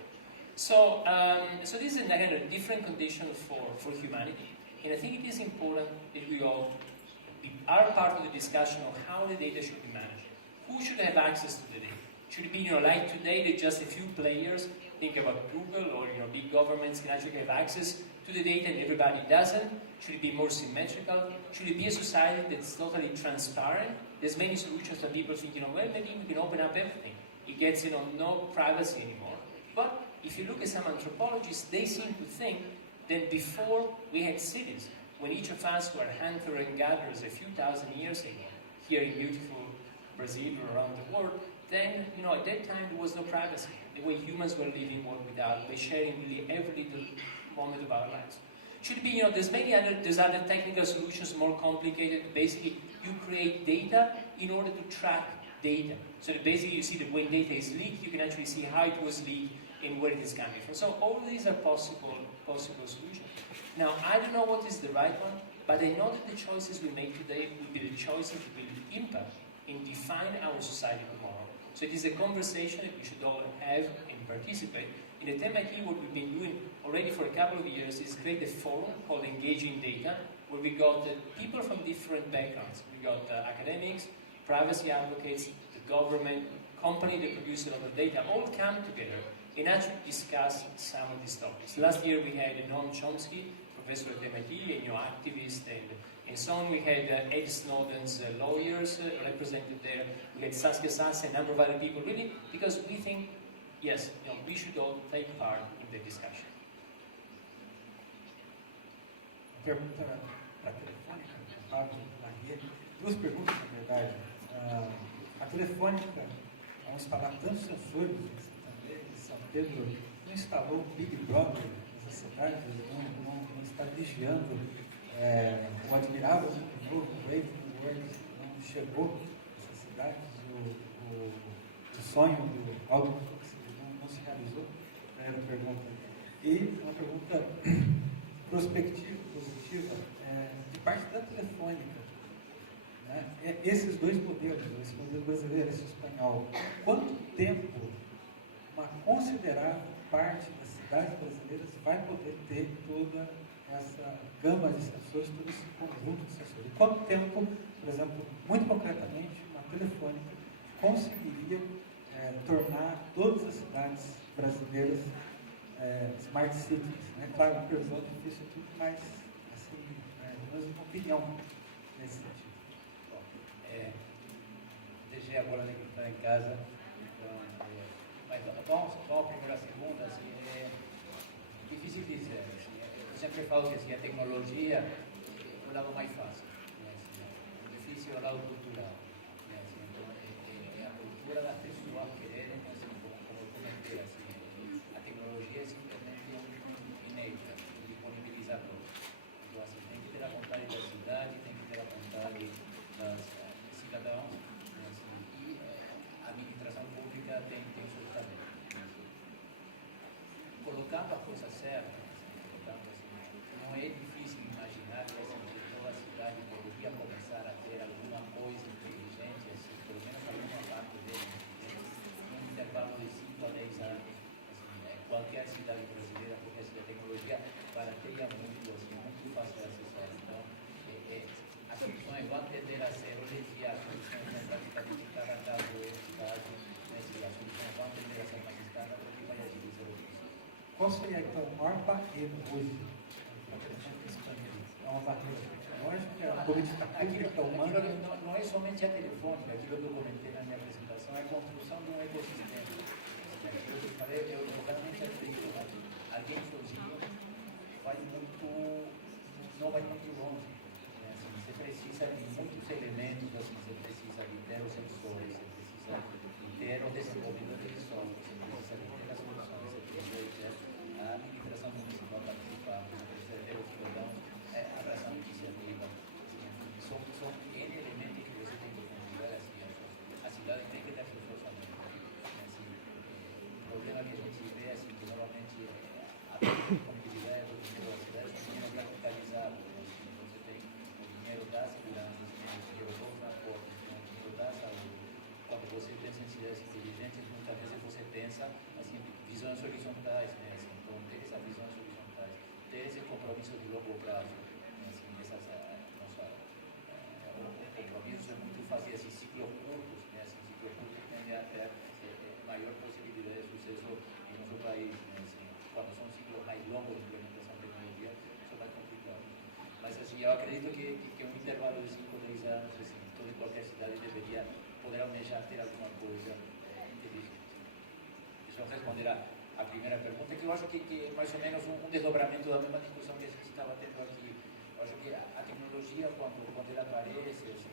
So this is again a different condition for humanity, and I think it is important that we all are part of the discussion of how the data should be managed. Who should have access to the data? Should it be, like today, that just a few players, think about Google or big governments can actually have access to the data and everybody doesn't? Should it be more symmetrical? Should it be a society that's totally transparent? There's many solutions that people think, well, maybe we can open up everything. It gets, no privacy anymore. But if you look at some anthropologists, they seem to think that before we had cities, when each of us were hunters and gatherers a few thousand years ago, here in beautiful Brazil or around the world, then, at that time there was no privacy. The way humans were living one without, by sharing really every little moment of our lives. Should be, there's other technical solutions, more complicated. Basically, you create data in order to track data. So that basically you see that when data is leaked, you can actually see how it was leaked and where it is coming from. So all these are possible solutions. Now, I don't know what is the right one, but I know that the choices we make today will be the choices that will impact and define our society tomorrow. So it is a conversation that we should all have and participate. In at MIT, what we've been doing already for a couple of years is create a forum called Engaging Data, where we got people from different backgrounds. We got academics, privacy advocates, the government, company that produce a lot of data, all come together and actually discuss some of these topics. Last year we had Noam Chomsky, professor at MIT, and activist, and so on. We had Ed Snowden's lawyers represented there. We had Saskia Sass and a number of other people, really, because we think, yes, we should all take part in the discussion. Pergunta para a Telefônica, Fábio Larrier. Duas perguntas, na verdade. A Telefônica, ao instalar tantos sensores em São Pedro, não instalou o Big Brother nessa cidade? Não está vigiando o admirável novo Wave World? Não chegou nessa cidade? O sonho do algo não se realizou? Primeira pergunta. E uma pergunta prospectiva, positiva, de parte da Telefônica. Né? Esses dois modelos, esse modelo brasileiro e esse espanhol, quanto tempo uma considerável parte das cidades brasileiras vai poder ter toda essa gama de sensores, todo esse conjunto de sensores? E quanto tempo, por exemplo, muito concretamente, uma Telefônica conseguiria tornar todas as cidades brasileiras smart cities? Né? Claro, uma previsão difícil tudo, mas assim, mais uma opinião nesse sentido. Deixei a bola de cristal em casa, então, mas vamos primeiro a segunda, assim, é difícil dizer, assim, eu sempre falo que assim, a tecnologia é o lado mais fácil, né, assim, o difícil é o lado cultural, né, assim, então, é a cultura das pessoas quererem, assim, como comentei, assim, a tecnologia é simplesmente inédita, disponibilizador, então assim, tem que ter a vontade da cidade, tem que ter a vontade das cidadãos, a administração pública tem seus talentos. Colocando a coisa certa, não é difícil imaginar que toda a cidade poderia começar a ter alguma coisa inteligente, assim, pelo menos alguma parte dele, num intervalo de 5 a 10 anos. Assim, qualquer cidade brasileira, porque a tecnologia barateia muito, assim, muito fácil de acessar. Então, a solução é igual tender a ser hoje em dia, a solução é praticamente cada caso é cidade, mas a solução é igual tender a ser mais escada, porque vai agilizar o processo. Qual seria, então, a maior barreira hoje para a questão desse país? É uma barreira tecnológica, é uma política pública humana? Não é somente a telefônica, aquilo que eu comentei na minha apresentação, é a construção de um ecossistema. Aquilo que eu falei, eu realmente acredito, né? Alguém sozinho vai muito, não vai muito longe. Você precisa de muitos elementos, assim, você precisa de ter os sensores, você precisa de ter o desenvolvimento de software, você precisa de ter as soluções, você precisa de ter a administração municipal participar, você precisa ter os cidadãos abraçando a iniciativa. São N elementos que você tem que considerar, assim, a cidade tem que ter seus orçamentos. Assim, o problema que a gente vê, assim, que normalmente a disponibilidade do dinheiro da cidade é um dinheiro capitalizado. Da segurança, o dinheiro do transporte, o dinheiro da saúde. Quando você pensa em cidades inteligentes, muitas vezes você pensa assim, visões horizontais, né? Assim, então, ter essas visões horizontais, ter esse compromisso de longo prazo, né? Assim, essas, usa muito fazer assim, ciclos curtos, né? Assim, ciclos curtos tendem a ter maior possibilidade de sucesso em nosso país, né? Assim, quando são ciclos mais longos de implementação de tecnologia, são mais complicados. Mas assim, eu acredito que um intervalo de 5 ou 10 anos, assim, toda e qualquer cidade deveria poder almejar ter alguma coisa inteligente. Deixa eu responder a primeira pergunta, que eu acho que é mais ou menos um desdobramento da mesma discussão que a gente estava tendo aqui. Eu acho que a tecnologia, quando ela aparece, assim,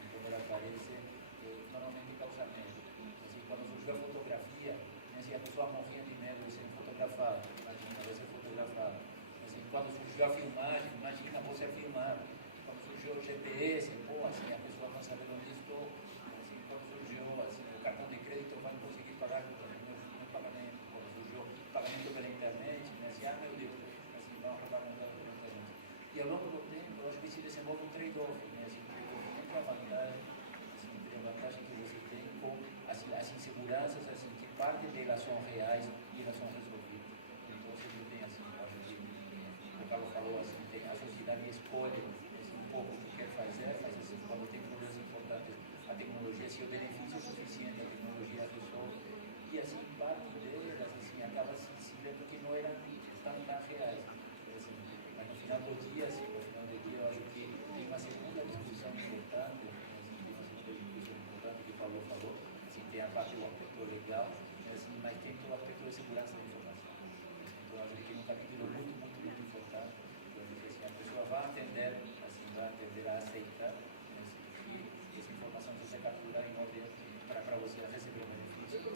normalmente causa medo. Assim, quando surgiu a fotografia, assim, a pessoa morria de medo de ser fotografada, imagina, de ser fotografada. Assim, quando surgiu a filmagem, imagina você filmar. Quando surgiu o GPS, pô, assim, a pessoa não sabe onde estou. Assim, quando surgiu assim, o cartão de crédito, vai conseguir pagar o meu pagamento. Quando surgiu o pagamento pela internet, né, assim, meu Deus, assim, vamos roubar meu dado pela internet. E ao longo do tempo, eu acho que se desenvolve um trade-off, né, assim, entre a vantagem, assim, entre a vantagem que você tem com as inseguranças, assim, que parte delas são reais e elas são resolvidas. Então, você tem, assim, eu acho que, o Carlo falou, assim, tem a sociedade escolhe assim, um pouco o que quer fazer, assim, quando tem problemas importantes, a tecnologia, se o benefício é suficiente, a tecnologia resolve, e assim, parte delas, assim, acaba se vendo que não eram tão reais. Assim, mas no final do dia, assim, no final do dia, eu acho que tem uma segunda discussão importante, assim, tem uma segunda discussão importante que o Paulo falou, assim, tem a parte do aspecto legal, assim, mas tem todo o aspecto de segurança da informação. Então, eu acho que tem um capítulo muito importante, porque assim, a pessoa vai entender, assim, vai entender a aceitar, assim, que essa informação você capturar em ordem para você receber o benefício,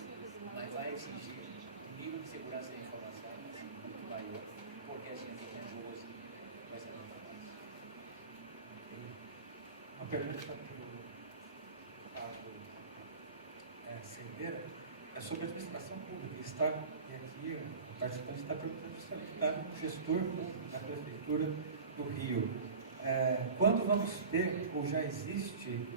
mas vai exigir um nível de segurança da informação assim, muito maior, porque a gente tem jogo assim, vai ser muito mais. Uma pergunta para o Pablo Cerdeira é sobre a administração pública. E aqui o participante está perguntando justamente para o gestor da Prefeitura do Rio. Quando vamos ter, ou já existe,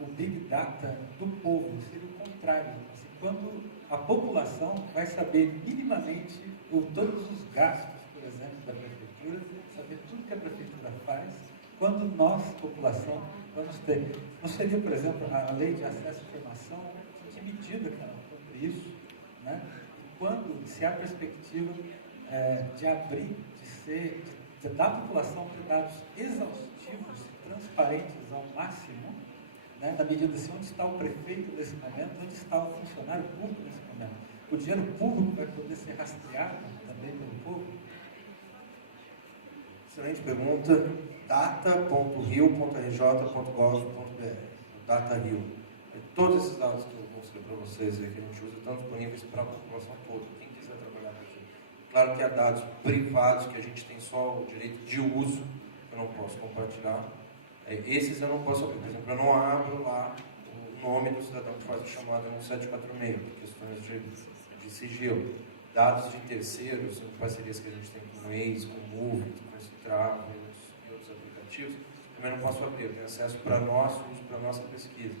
o Big Data do povo? Seria o contrário. Assim, quando a população vai saber minimamente todos os gastos, por exemplo, da Prefeitura, saber tudo que a Prefeitura faz, quando nós, população, vamos ter. Não seria, por exemplo, a lei de acesso à informação, que medida que ela cumpre isso, né? E quando se há perspectiva de abrir, da população ter dados exaustivos, transparentes ao máximo, né? Na medida assim, onde está o prefeito nesse momento, onde está o funcionário público nesse momento. O dinheiro público vai poder ser rastreado também pelo povo? Excelente pergunta. data.rio.rj.gov.br, DataRio. Todos esses dados que eu mostrei para vocês aí, que a gente usa, estão disponíveis para a população toda, quem quiser trabalhar com isso. Claro que há dados privados que a gente tem só o direito de uso, que eu não posso compartilhar. Esses eu não posso abrir. Por exemplo, eu não abro lá o nome do cidadão que faz a chamada no 746, por questões de sigilo. Dados de terceiros, parcerias que a gente tem com o Waze, com o Move, com o Strava e outros aplicativos, também não posso abrir. Eu tenho acesso para nosso uso, para nossa pesquisa.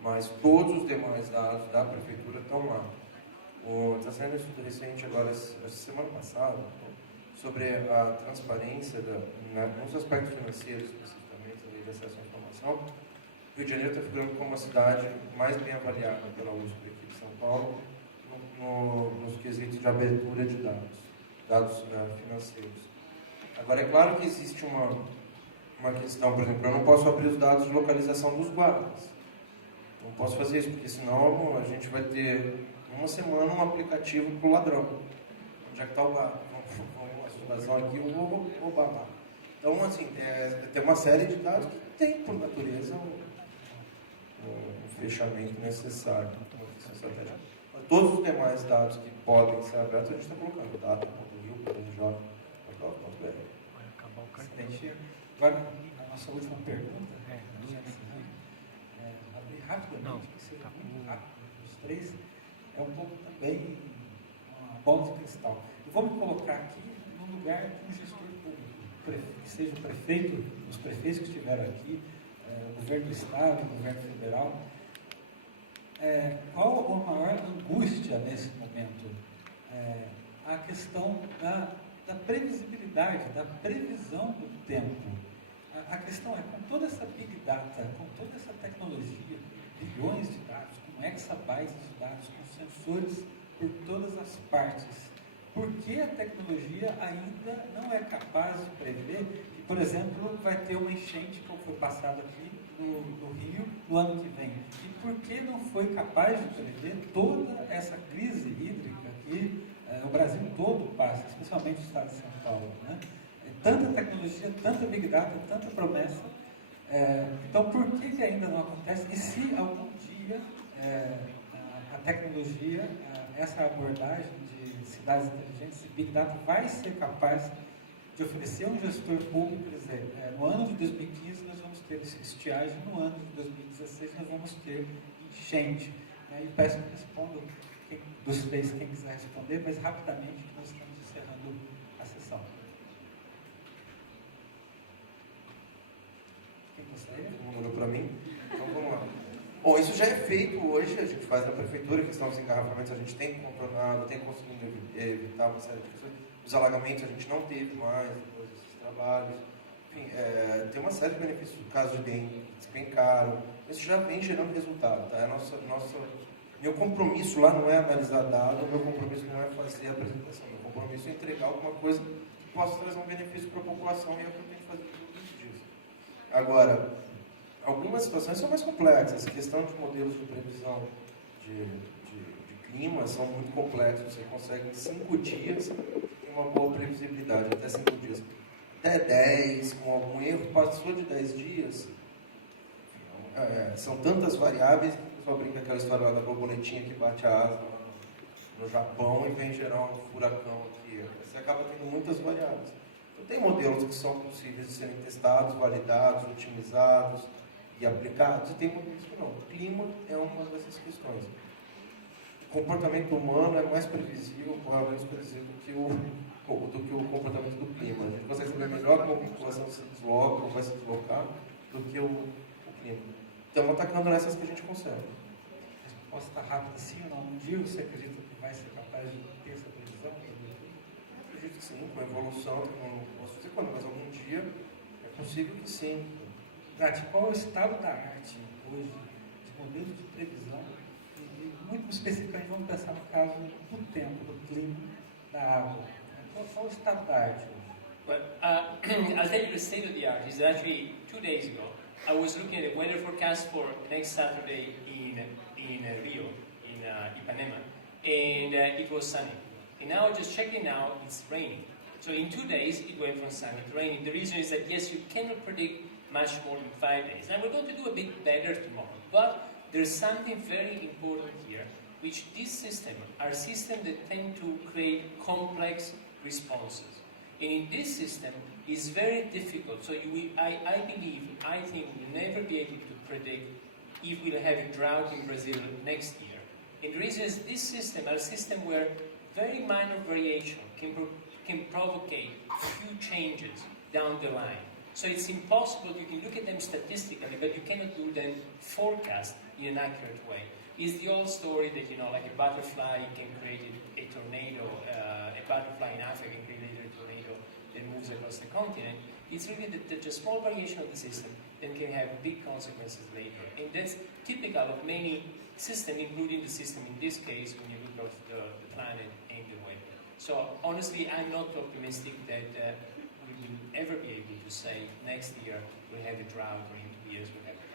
Mas todos os demais dados da Prefeitura estão lá. Está saindo um estudo recente agora, essa semana passada, sobre a transparência nos aspectos financeiros, especificamente, da lei de acesso à informação. O Rio de Janeiro está figurando como a cidade mais bem avaliada pela USP aqui de São Paulo, nos quesitos de abertura de dados financeiros. Agora, é claro que existe uma questão, por exemplo, eu não posso abrir os dados de localização dos guardas. Não posso fazer isso, porque senão a gente vai ter, uma semana, um aplicativo para o ladrão. Onde é que está o guarda? Vamos vazar aqui, eu vou roubar lá. Então, assim, tem uma série de dados que tem, por natureza, o fechamento necessário. Todos os demais dados que podem ser abertos, a gente está colocando data.rio.rj.gov.br. Agora, a nossa última pergunta, abrir rapidamente, que seja muito rápido, os três, é um pouco também uma bola de cristal. Eu vou me colocar aqui no lugar de um gestor público, que seja o prefeito, os prefeitos que estiveram aqui, o governo do Estado, o governo federal. Qual a maior angústia nesse momento? A questão da previsibilidade, da previsão do tempo. A questão é, com toda essa Big Data, com toda essa tecnologia, bilhões de dados, com exabytes de dados, com sensores por todas as partes, por que a tecnologia ainda não é capaz de prever que, por exemplo, vai ter uma enchente, como foi passado aqui no Rio, no ano que vem? E por que não foi capaz de prever toda essa crise hídrica que o Brasil todo passa, especialmente o estado de São Paulo, né? Tanta tecnologia, tanta Big Data, tanta promessa. Então, por que ainda não acontece? E se algum dia a tecnologia, essa abordagem de cidades inteligentes, Big Data, vai ser capaz de oferecer a um gestor público, dizer, no ano de 2015 nós vamos ter estiagem, no ano de 2016 nós vamos ter enchente. E peço que respondam, dos três, quem quiser responder, mas rapidamente, que nós estamos encerrando a sessão. Quem gostaria? Um número para mim? Então vamos lá. Bom, isso já é feito hoje, a gente faz na prefeitura, questão dos engarrafamentos, a gente tem contornado, tem conseguido evitar uma série de questões. Os alagamentos a gente não teve mais depois desses trabalhos. Enfim, tem uma série de benefícios. O caso de dengue, que despencaram, isso já vem gerando resultado. Tá? Meu compromisso lá não é analisar dados, meu compromisso não é fazer a apresentação, meu compromisso é entregar alguma coisa que possa trazer um benefício para a população, e é o que eu tenho que fazer todos os dias. Agora, algumas situações são mais complexas. A questão de modelos de previsão de clima são muito complexos. Você consegue em 5 dias ter uma boa previsibilidade, até 5 dias. Até 10, com algum erro, passou de 10 dias, são tantas variáveis. O pessoal brinca aquela história lá da borboletinha que bate a asa no Japão e vem gerar um furacão aqui. Você acaba tendo muitas variáveis. Então, tem modelos que são possíveis de serem testados, validados, otimizados e aplicados, e tem modelos que não. O clima é uma dessas questões. O comportamento humano é mais previsível, provavelmente, do que o comportamento do clima. A gente consegue saber melhor como a população se desloca ou vai se deslocar do que o clima. Estamos atacando nessas que a gente consegue. Resposta rápida, sim ou não? Um dia você acredita que vai ser capaz de ter essa previsão? Eu acredito que sim, com a evolução, não posso dizer quando, mas algum dia é possível que sim. Ratti, qual é o estado da arte hoje, de modelos de previsão? E muito especificamente, vamos pensar no caso do tempo, do clima, da água. Qual é o estado da arte hoje? Well, I'll tell you the state of the art. Is that actually 2 days ago, I was looking at the weather forecast for next Saturday in Rio, in Ipanema, and it was sunny. And now just checking now, it's raining. So in 2 days, it went from sunny to raining. The reason is that yes, you cannot predict much more in 5 days. And we're going to do a bit better tomorrow. But there's something very important here, which this system are systems that tend to create complex responses. And in this system, it's very difficult. So I think we'll never be able to predict if we'll have a drought in Brazil next year. And the reason is this system are a system where very minor variation can provocate few changes down the line. So it's impossible, you can look at them statistically, but you cannot do them forecast in an accurate way. It's the old story that, like a butterfly can create a tornado, a butterfly in Africa can create a tornado that moves across the continent. It's really the small variation of the system that can have big consequences later. And that's typical of many systems, including the system in this case, when you look at the planet and the weather. So honestly, I'm not optimistic that we will ever be able to say next year we'll have a drought or in 2 years we'll have a drought.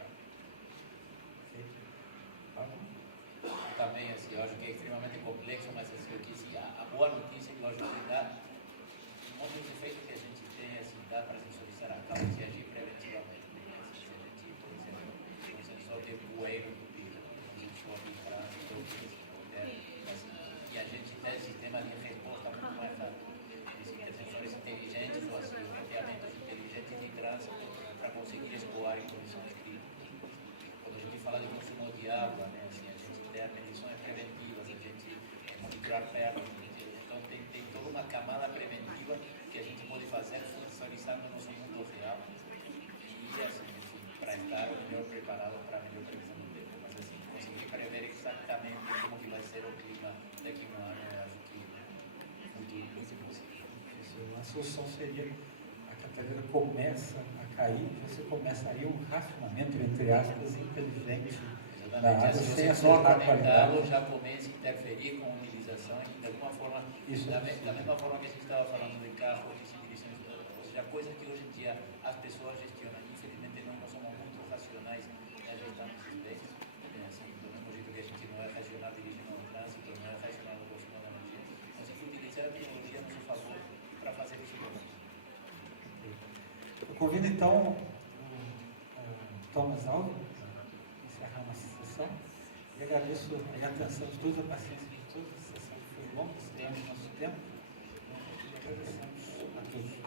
Também, assim, eu acho que é extremamente complexo, mas assim, eu quis, a boa notícia que lógico que dá, um monte de efeito que a gente tem, assim, dá para sensorizar a causa e agir preventivamente. Assim, se a gente, por exemplo, um sensor de bueiro do piso, a gente pode entrar em todo esse poder, assim, e a gente tem sistema de resposta muito mais rápido. Existem sensores inteligentes, ou assim, mapeamentos inteligentes de trânsito para conseguir escoar em condições críticas. Quando a gente fala de consumo de água, né, assim, ter medições preventivas, a gente monitorar perto, então tem toda uma camada preventiva que a gente pode fazer sensorizando o nosso mundo real e assim, para estar melhor preparado para a melhor previsão do tempo, mas assim, conseguir prever exatamente como que vai ser o clima daqui a um ano, eu acho que muito possível. A solução seria, a Catarina começa a cair, você começaria um racionamento, entre aspas, inteligente da Exatamente. água, Se sem você for afetar a qualidade. aumentá-lo, já começa a interferir com a utilização e, de alguma forma, Isso da mesma forma que a gente estava falando de carro, que se dirigem, ou seja, coisas que hoje em dia as pessoas gestionam. Infelizmente, nós somos muito racionais na gestão desses bens. Assim, do mesmo jeito que a gente não é racional dirigindo no trânsito, não é racional no consumo da energia. Nós temos que utilizar a tecnologia a nosso favor para fazer isso. Eu convido então o Thomas Alva a encerrar nossa sessão e agradeço a atenção de todos, a paciência de todos. A sessão foi longa, estreamos nosso tempo. E agradecemos a todos.